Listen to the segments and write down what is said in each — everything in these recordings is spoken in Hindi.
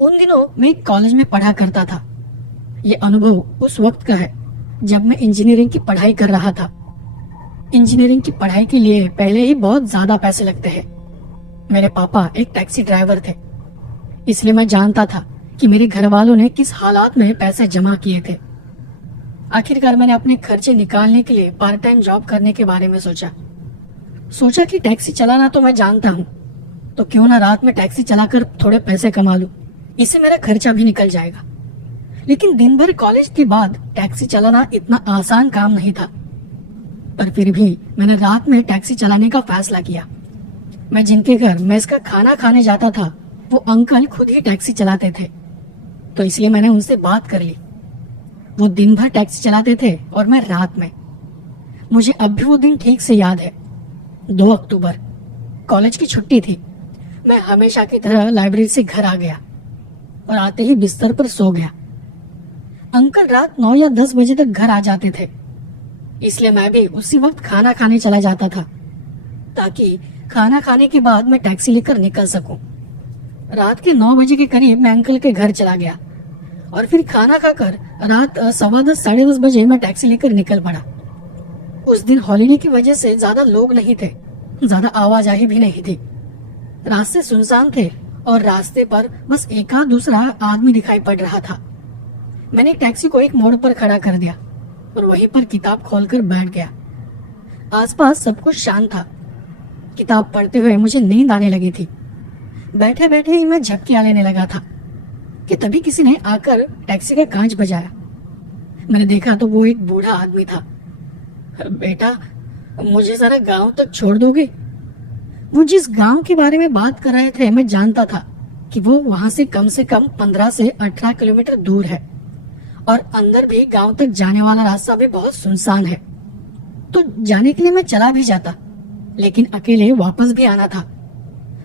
उन दिनों मैं कॉलेज में पढ़ा करता था। ये अनुभव उस वक्त का है जब मैं इंजीनियरिंग की पढ़ाई कर रहा था। इंजीनियरिंग की पढ़ाई के लिए पहले ही बहुत ज्यादा पैसे लगते हैं। मेरे पापा एक टैक्सी ड्राइवर थे, इसलिए मैं जानता था कि मेरे घर वालों ने किस हालात में पैसे जमा किए थे। आखिरकार मैंने अपने खर्चे निकालने के लिए पार्ट टाइम जॉब करने के बारे में सोचा कि टैक्सी चलाना तो मैं जानता हूँ, तो क्यों ना रात में टैक्सी चलाकर थोड़े पैसे कमा लूं, इससे मेरा खर्चा भी निकल जाएगा। लेकिन दिन भर कॉलेज के बाद टैक्सी चलाना इतना आसान काम नहीं था। पर फिर भी मैंने रात में टैक्सी चलाने का फैसला किया। मैं जिनके घर मेस का खाना खाने जाता था वो अंकल खुद ही टैक्सी चलाते थे, तो इसलिए मैंने उनसे बात कर ली। वो दिन भर टैक्सी चलाते थे और मैं रात में। मुझे अब भी वो दिन ठीक से याद है। 2 अक्टूबर, कॉलेज की छुट्टी थी। मैं हमेशा की तरह लाइब्रेरी से घर आ गया और आते ही बिस्तर पर सो गया। अंकल रात 9 या 10 बजे तक घर आ जाते थे, इसलिए मैं भी उसी वक्त खाना खाने चला जाता था ताकि खाना खाने के बाद मैं टैक्सी लेकर निकल सकूं। रात के 9 बजे के करीब मैं अंकल के घर चला गया और फिर खाना खाकर रात 10:15 साढ़े 10 बजे मैं टैक्सी लेकर निकल पड़ा। उस दिन हॉलीडे की वजह से ज्यादा लोग नहीं थे, ज्यादा आवाजाही भी नहीं थी। रास्ते सुनसान थे और रास्ते पर बस एक आध दूसरा आदमी दिखाई पड़ रहा था। मैंने टैक्सी को एक मोड़ पर खड़ा कर दिया और वहीं पर किताब खोलकर बैठ गया। आसपास सब कुछ शांत था। किताब पढ़ते हुए मुझे नींद आने लगी थी। बैठे बैठे ही मैं झपकियां लेने लगा था कि तभी किसी ने आकर टैक्सी का कांच बजाया। मैंने देखा तो वो एक बूढ़ा आदमी था। बेटा, मुझे जरा गांव तक छोड़ दोगे? वो जिस गांव के बारे में बात कर रहे थे मैं जानता था कि वो वहां से कम 15 से 18 किलोमीटर दूर है और अंदर भी गांव तक जाने वाला रास्ता भी बहुत सुनसान है। तो जाने के लिए मैं चला भी जाता, लेकिन अकेले वापस भी आना था,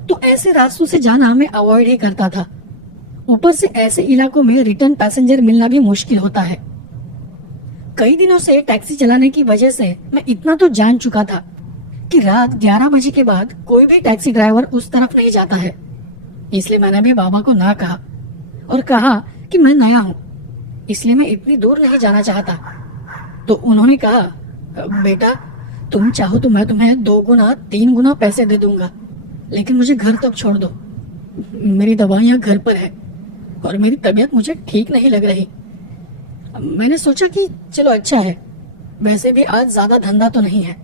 तो ऐसे रास्तों से जाना मैं अवॉइड ही करता था। ऊपर से ऐसे इलाकों में रिटर्न पैसेंजर मिलना भी मुश्किल होता है। कई दिनों से टैक्सी चलाने की वजह से मैं इतना तो जान चुका था कि रात 11 बजे के बाद कोई भी टैक्सी ड्राइवर उस तरफ नहीं जाता है। इसलिए मैंने भी बाबा को ना कहा और कहा कि मैं नया हूँ, इसलिए मैं इतनी दूर नहीं जाना चाहता। तो उन्होंने कहा, बेटा तुम चाहो तो मैं तुम्हें 2 गुना 3 गुना पैसे दे दूंगा, लेकिन मुझे घर तक छोड़ दो। मेरी दवाइयाँ घर पर है और मेरी तबीयत मुझे ठीक नहीं लग रही। मैंने सोचा कि चलो अच्छा है, वैसे भी आज ज्यादा धंधा तो नहीं है,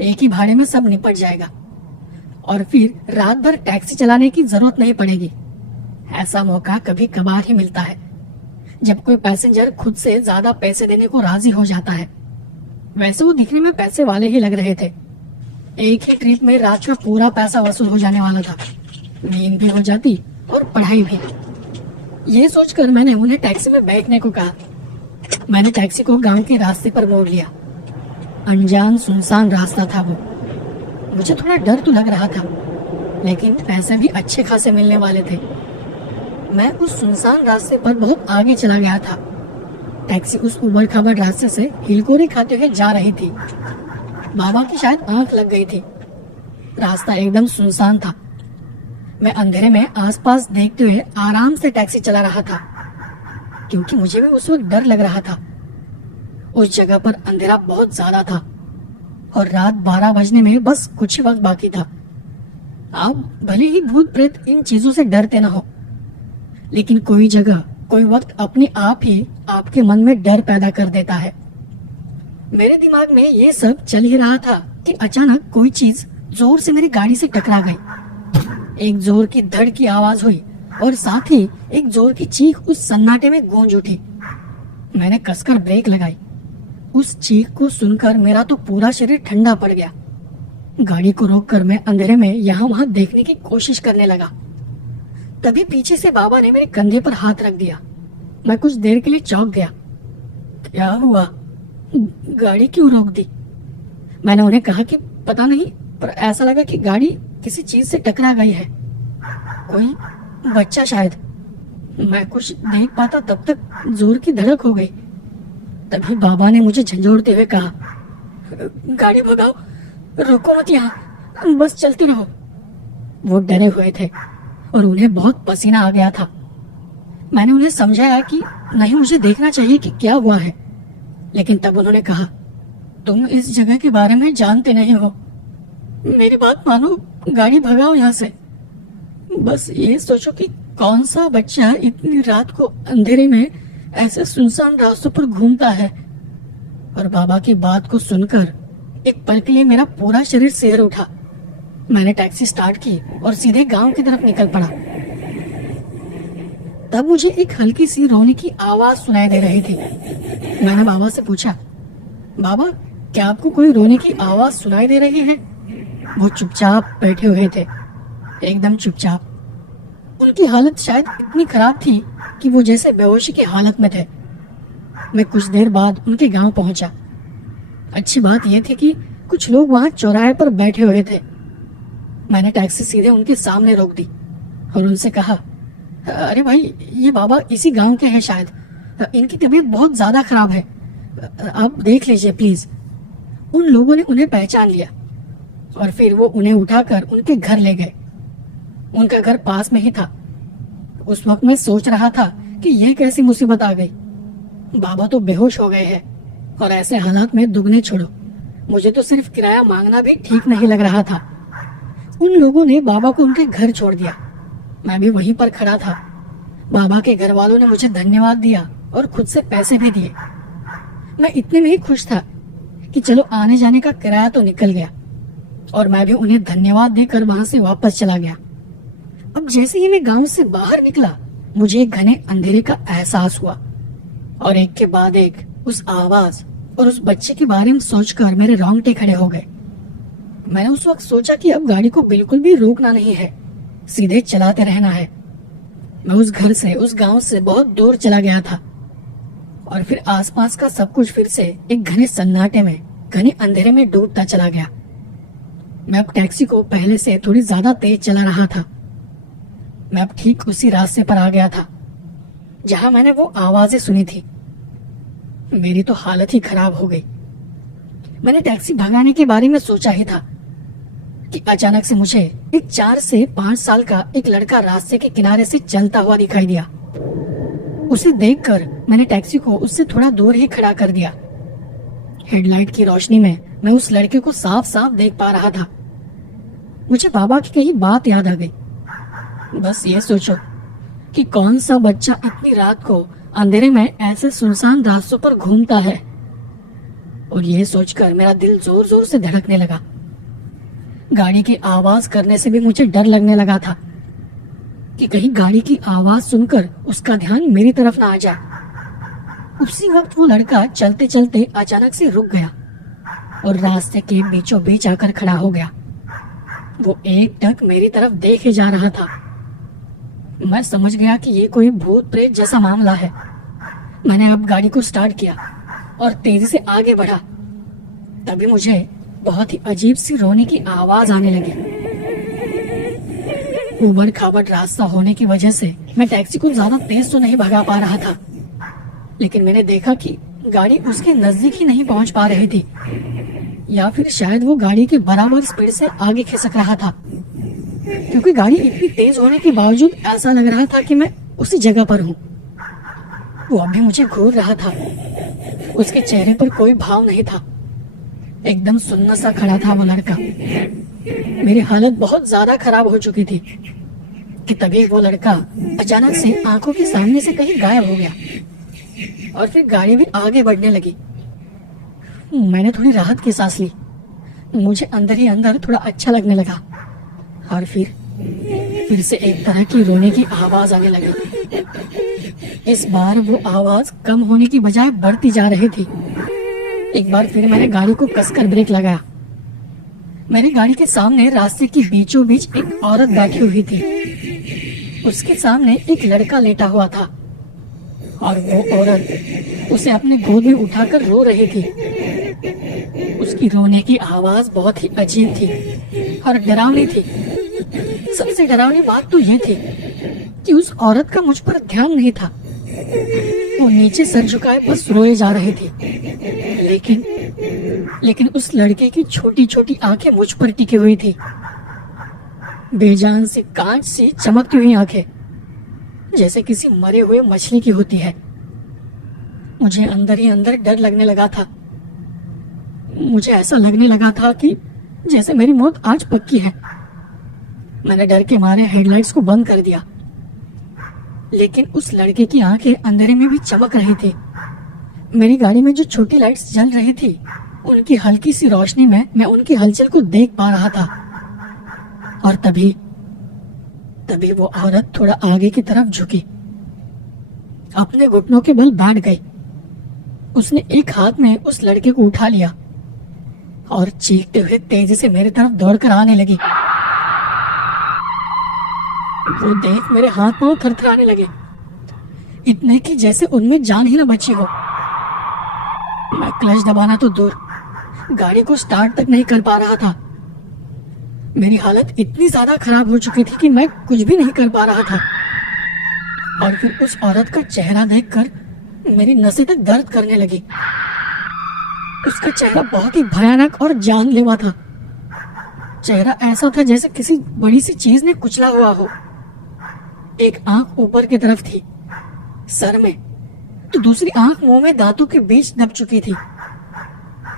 एक ही भाड़े में सब निपट जाएगा और फिर रात भर टैक्सी चलाने की जरूरत नहीं पड़ेगी। ऐसा मौका कभी कभार ही मिलता है जब कोई पैसेंजर खुद से ज्यादा पैसे देने को राजी हो जाता है। वैसे वो दिखने में पैसे वाले ही लग रहे थे। एक ही ट्रिप में रात का पूरा पैसा वसूल हो जाने वाला था। नींद भी हो जाती और पढ़ाई भी। ये सोचकर मैंने उन्हें टैक्सी में बैठने को कहा। मैंने टैक्सी को गांव के रास्ते पर मोड़ लिया। अनजान सुनसान रास्ता था वो। मुझे थोड़ा डर तो लग रहा था, लेकिन पैसे भी अच्छे खासे मिलने वाले थे। मैं उस सुनसान रास्ते पर बहुत आगे चला गया था। टैक्सी उस उबड़ खाबड़ रास्ते से हिलकोरे खाते हुए जा रही थी। बाबा की शायद आंख लग गई थी। रास्ता एकदम सुनसान था। मैं अंधेरे में आसपास देखते हुए आराम से टैक्सी चला रहा था, क्योंकि मुझे भी उस वक्त डर लग रहा था। उस जगह पर अंधेरा बहुत ज्यादा था और रात 12 बजने में बस कुछ ही वक्त बाकी था। आप भले ही भूत प्रेत इन चीजों से डरते न हो, लेकिन कोई जगह कोई वक्त अपने आप ही आपके मन में डर पैदा कर देता है। मेरे दिमाग में ये सब चल ही रहा था कि अचानक कोई चीज जोर से मेरी गाड़ी से टकरा गई। एक जोर की धड़ की आवाज हुई और साथ ही एक जोर की चीख उस सन्नाटे में गूंज उठी। मैंने कसकर ब्रेक लगाई। उस चीख को सुनकर मेरा तो पूरा शरीर ठंडा पड़ गया। गाड़ी को रोककर मैं अंधेरे में यहाँ वहां देखने की कोशिश करने लगा। तभी पीछे से बाबा ने मेरे कंधे पर हाथ रख दिया। मैं कुछ देर के लिए चौंक गया। क्या हुआ? गाड़ी क्यों रोक दी? मैंने उन्हें कहा कि पता नहीं, पर ऐसा लगा कि गाड़ी किसी चीज से टकरा गई है, कोई बच्चा शायद। मैं कुछ देख पाता तब तक जोर की धड़क हो गई। तभी बाबा ने मुझे झंझोड़ते हुए कहा, गाड़ी भगाओ, रुको मत यहाँ, बस चलते रहो। वो डरे हुए थे और उन्हें बहुत पसीना आ गया था। मैंने उन्हें समझाया कि नहीं, मुझे देखना चाहिए कि क्या हुआ है, लेकिन तब उन्होंने कहा, तुम इस जगह के बारे में जानते नहीं हो, मेरी बात मानो, गाड़ी भगाओ यहाँ से। बस ये सोचो कि कौन सा बच्चा इतनी रात को अंधेरे में ऐसे सुनसान रास्तों पर घूमता है। और बाबा की बात को सुनकर एक पल के लिए मेरा पूरा शरीर सिहर उठा। मैंने टैक्सी स्टार्ट की और सीधे गांव की तरफ निकल पड़ा। तब मुझे एक हल्की सी रोने की आवाज सुनाई दे रही थी। मैंने बाबा से पूछा, बाबा क्या आपको कोई रोने की आवाज सुनाई दे रही है? वो चुपचाप बैठे हुए थे, एकदम चुपचाप। उनकी हालत शायद इतनी खराब थी कि वो जैसे बेहोशी की हालत में थे। मैं कुछ देर बाद उनके गांव पहुंचा। अच्छी बात यह थी कि कुछ लोग वहां चौराहे पर बैठे हुए थे। मैंने टैक्सी सीधे उनके सामने रोक दी और उनसे कहा, अरे भाई, ये बाबा इसी गांव के हैं शायद, इनकी तबीयत बहुत ज्यादा खराब है, आप देख लीजिए प्लीज। उन लोगों ने उन्हें पहचान लिया और फिर वो उन्हें उठाकर उनके घर ले गए। उनका घर पास में ही था। उस वक्त मैं सोच रहा था कि यह कैसी मुसीबत आ गई। बाबा तो बेहोश हो गए हैं और ऐसे हालात में दुगने छोड़ो, मुझे तो सिर्फ किराया मांगना भी ठीक नहीं लग रहा था। उन लोगों ने बाबा को उनके घर छोड़ दिया। मैं भी वहीं पर खड़ा था। बाबा के घर वालों ने मुझे धन्यवाद दिया और खुद से पैसे भी दिए। मैं इतने में ही खुश था कि चलो आने जाने का किराया तो निकल गया, और मैं भी उन्हें धन्यवाद देकर वहां से वापस चला गया। अब जैसे ही मैं गांव से बाहर निकला, मुझे एक घने अंधेरे का एहसास हुआ और एक के बाद एक उस आवाज और उस बच्चे के बारे में सोचकर मेरे रोंगटे खड़े हो गए। मैंने उस वक्त सोचा कि अब गाड़ी को बिल्कुल भी रोकना नहीं है, सीधे चलाते रहना है। मैं उस घर से, उस गांव से बहुत दूर चला गया था और फिर आसपास का सब कुछ फिर से एक घने सन्नाटे में, घने अंधेरे में डूबता चला गया। मैं अब टैक्सी को पहले से थोड़ी ज्यादा तेज चला रहा था। मैं अब ठीक उसी रास्ते पर आ गया था जहां मैंने वो आवाजें सुनी थी। मेरी तो हालत ही खराब हो गई। मैंने टैक्सी भगाने के बारे में सोचा ही था कि अचानक से मुझे एक 4 से 5 साल का एक लड़का रास्ते के किनारे से चलता हुआ दिखाई दिया। उसे देखकर मैंने टैक्सी को उससे थोड़ा दूर ही खड़ा कर दिया। हेडलाइट की रोशनी में मैं उस लड़के को साफ साफ देख पा रहा था। मुझे बाबा की कही बात याद आ गई। बस ये सोचो कि कौन सा बच्चा इतनी रात को अंधेरे में ऐसे सुनसान रास्तों पर घूमता है। और ये सोचकर मेरा दिल जोर जोर से धड़कने लगा। गाड़ी की आवाज करने से भी मुझे डर लगने लगा था कि कहीं गाड़ी की आवाज सुनकर उसका ध्यान मेरी तरफ ना आ जाए। उसी वक्त वो लड़का चलते चलते अचानक से रुक गया और रास्ते के बीचों बीच आकर खड़ा हो गया। वो एकटक मेरी तरफ देखे जा रहा था। मैं समझ गया कि ये कोई भूत प्रेत जैसा मामला है। मैंने अब गाड़ी को स्टार्ट किया और तेजी से आगे बढ़ा। तभी मुझे बहुत ही अजीब सी रोने की आवाज आने लगी। उबड़ खाबड़ रास्ता होने की वजह से मैं टैक्सी को ज्यादा तेज तो नहीं भगा पा रहा था, लेकिन मैंने देखा कि गाड़ी उसके नजदीक ही नहीं पहुंच पा रही थी, या फिर शायद वो गाड़ी के बराबर स्पीड से आगे खिसक रहा था, क्योंकि गाड़ी इतनी तेज होने के बावजूद ऐसा लग रहा था कि मैं उसी जगह पर हूँ। वो अभी मुझे घूर रहा था। उसके चेहरे पर कोई भाव नहीं था, एकदम सुन्ना सा खड़ा था वो लड़का। मेरी हालत बहुत ज्यादा खराब हो चुकी थी कि तभी वो लड़का अचानक से आंखों के सामने से कहीं गायब हो गया और फिर गाड़ी भी आगे बढ़ने लगी। मैंने थोड़ी राहत की सांस ली। मुझे अंदर ही अंदर थोड़ा अच्छा लगने लगा और फिर से एक तरह की रोने की आवाज आने लगी। इस बार वो आवाज कम होने की बजाय बढ़ती जा रही थी। एक बार फिर मैंने गाड़ी को कसकर ब्रेक लगाया। मेरी गाड़ी के सामने रास्ते की बीचों बीच एक औरत बैठी हुई थी। उसके सामने एक लड़का लेटा हुआ था और वो औरत उसे अपने गोद में उठाकर रो रही थी। उसकी रोने की आवाज बहुत ही अजीब थी और डरावनी थी। सबसे डरावनी बात तो ये थी कि उस औरत का मुझ पर ध्यान नहीं था। वो नीचे सर झुकाए बस रोए जा रही थी, लेकिन उस लड़के की छोटी छोटी आंखें मुझ पर टिकी हुई थी, बेजान सी कांच सी चमकती हुई आंखें। जैसे किसी मरे हुए मछली की होती है। मुझे अंदर ही अंदर डर लगने लगा था। मुझे ऐसा लगने लगा था कि जैसे मेरी मौत आज पक्की है। मैंने डर के मारे हेडलाइट्स को बंद कर दिया, लेकिन उस लड़के की आंखें अंधेरे में भी चमक रही थी। मेरी गाड़ी में जो छोटी लाइट्स जल रही थी, उनकी हल्की सी रोशनी में मैं उनकी हलचल को देख पा रहा था। और तभी तभी वो औरत थोड़ा आगे की तरफ झुकी, अपने घुटनों के बल बैठ गई। उसने एक हाथ में उस लड़के को उठा लिया और चीखते हुए तेजी से मेरी तरफ दौड़कर आने लगी। वो देख मेरे हाथ पांव थरथराने लगे, इतने कि जैसे उनमें जान ही न बची हो। मैं क्लच दबाना तो दूर, गाड़ी को स्टार्ट तक नहीं कर पा रहा था। मेरी हालत इतनी ज्यादा खराब हो चुकी थी कि मैं कुछ भी नहीं कर पा रहा था। और फिर उस औरत का चेहरा देखकर मेरी नसें तक दर्द करने लगी। उसका चेहरा बहुत ही भयानक और जानलेवा था। चेहरा ऐसा था जैसे किसी बड़ी सी चीज ने कुचला हुआ हो। एक आंख ऊपर की तरफ थी सर में, तो दूसरी आंख मुंह में दांतों के बीच दब चुकी थी।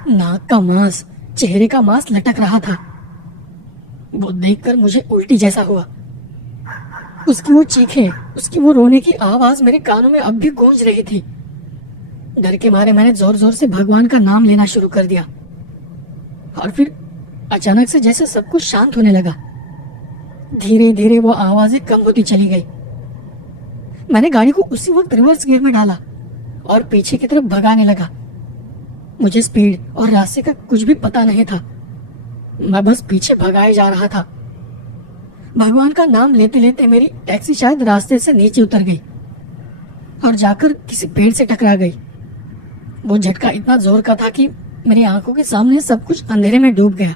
नाक का मांस, चेहरे का मांस लटक रहा था। वो देखकर मुझे उल्टी जैसा हुआ। उसकी वो चीखें, उसकी वो रोने की आवाज मेरे कानों में अब भी गूंज रही थी। डर के मारे मैंने जोर जोर से भगवान का नाम लेना शुरू कर दिया। और फिर अचानक से जैसे सब कुछ शांत होने लगा। धीरे धीरे वो आवाजें कम होती चली गई। मैंने गाड़ी को उसी वक्त रिवर्स गियर में डाला और पीछे की तरफ भगाने लगा। मुझे स्पीड और रास्ते का कुछ भी पता नहीं था। मैं बस पीछे भगाए जा रहा था। भगवान का नाम लेते लेते मेरी टैक्सी शायद रास्ते से नीचे उतर गई और जाकर किसी पेड़ से टकरा गई। वो झटका इतना जोर का था कि मेरी आंखों के सामने सब कुछ अंधेरे में डूब गया।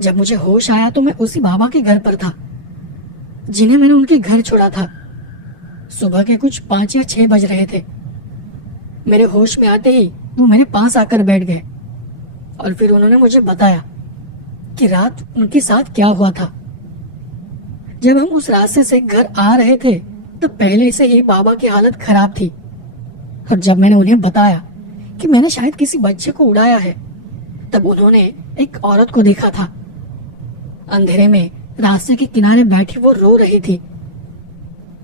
जब मुझे होश आया तो मैं उसी बाबा के घर पर था, जिन्हें मैंने उनके घर छोड़ा था। सुबह के कुछ 5 या 6 बज रहे थे। मेरे होश में आते ही वो मेरे पास आकर बैठ गए और फिर उन्होंने मुझे बताया कि रात उनके साथ क्या हुआ था। जब हम उस रास्ते से घर आ रहे थे तो पहले से ही बाबा की हालत खराब थी। और जब मैंने उन्हें बताया कि मैंने शायद किसी बच्चे को उड़ाया है, तब उन्होंने एक औरत को देखा था। अंधेरे में रास्ते के किनारे बैठी वो रो रही थी।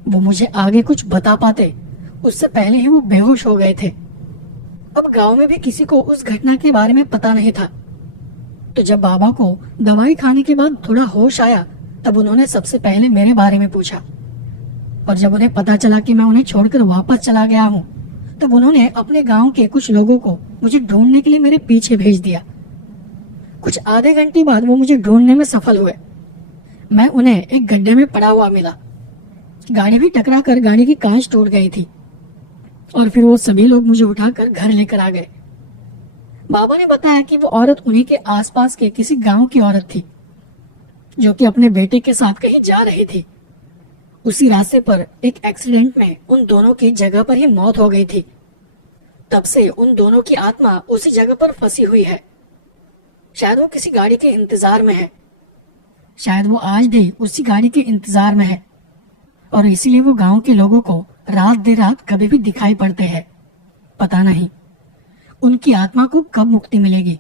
वो मुझे आगे कुछ बता पाते उससे पहले ही वो बेहोश हो गए थे। अब गांव में भी किसी को उस घटना के बारे में पता नहीं था। तो जब बाबा को दवाई खाने के बाद थोड़ा होश आया, तब उन्होंने सबसे पहले मेरे बारे में पूछा। और जब उन्हें पता चला कि मैं उन्हें छोड़कर वापस चला गया हूँ, तब उन्होंने अपने गांव के कुछ लोगों को मुझे ढूंढने के लिए मेरे पीछे भेज दिया। कुछ आधे घंटे बाद वो मुझे ढूंढने में सफल हुए। मैं उन्हें एक गड्ढे में पड़ा हुआ मिला। गाड़ी भी टकरा कर गाड़ी की कांच टूट गई थी। और फिर वो सभी लोग मुझे उठाकर घर लेकर आ गए। बाबा ने बताया कि वो औरत उन्हीं के आसपास के किसी गांव की औरत थी, जो कि अपने बेटे के साथ कहीं जा रही थी। उसी रास्ते पर एक एक्सीडेंट में उन दोनों की जगह पर ही मौत हो गई थी। तब से उन दोनों की आत्मा उसी जगह पर फंसी हुई है। शायद वो किसी गाड़ी के इंतजार में है। शायद वो आज भी उसी गाड़ी के इंतजार में है और इसीलिए वो गांव के लोगों को रात देर रात कभी भी दिखाई पड़ते हैं। पता नहीं उनकी आत्मा को कब मुक्ति मिलेगी।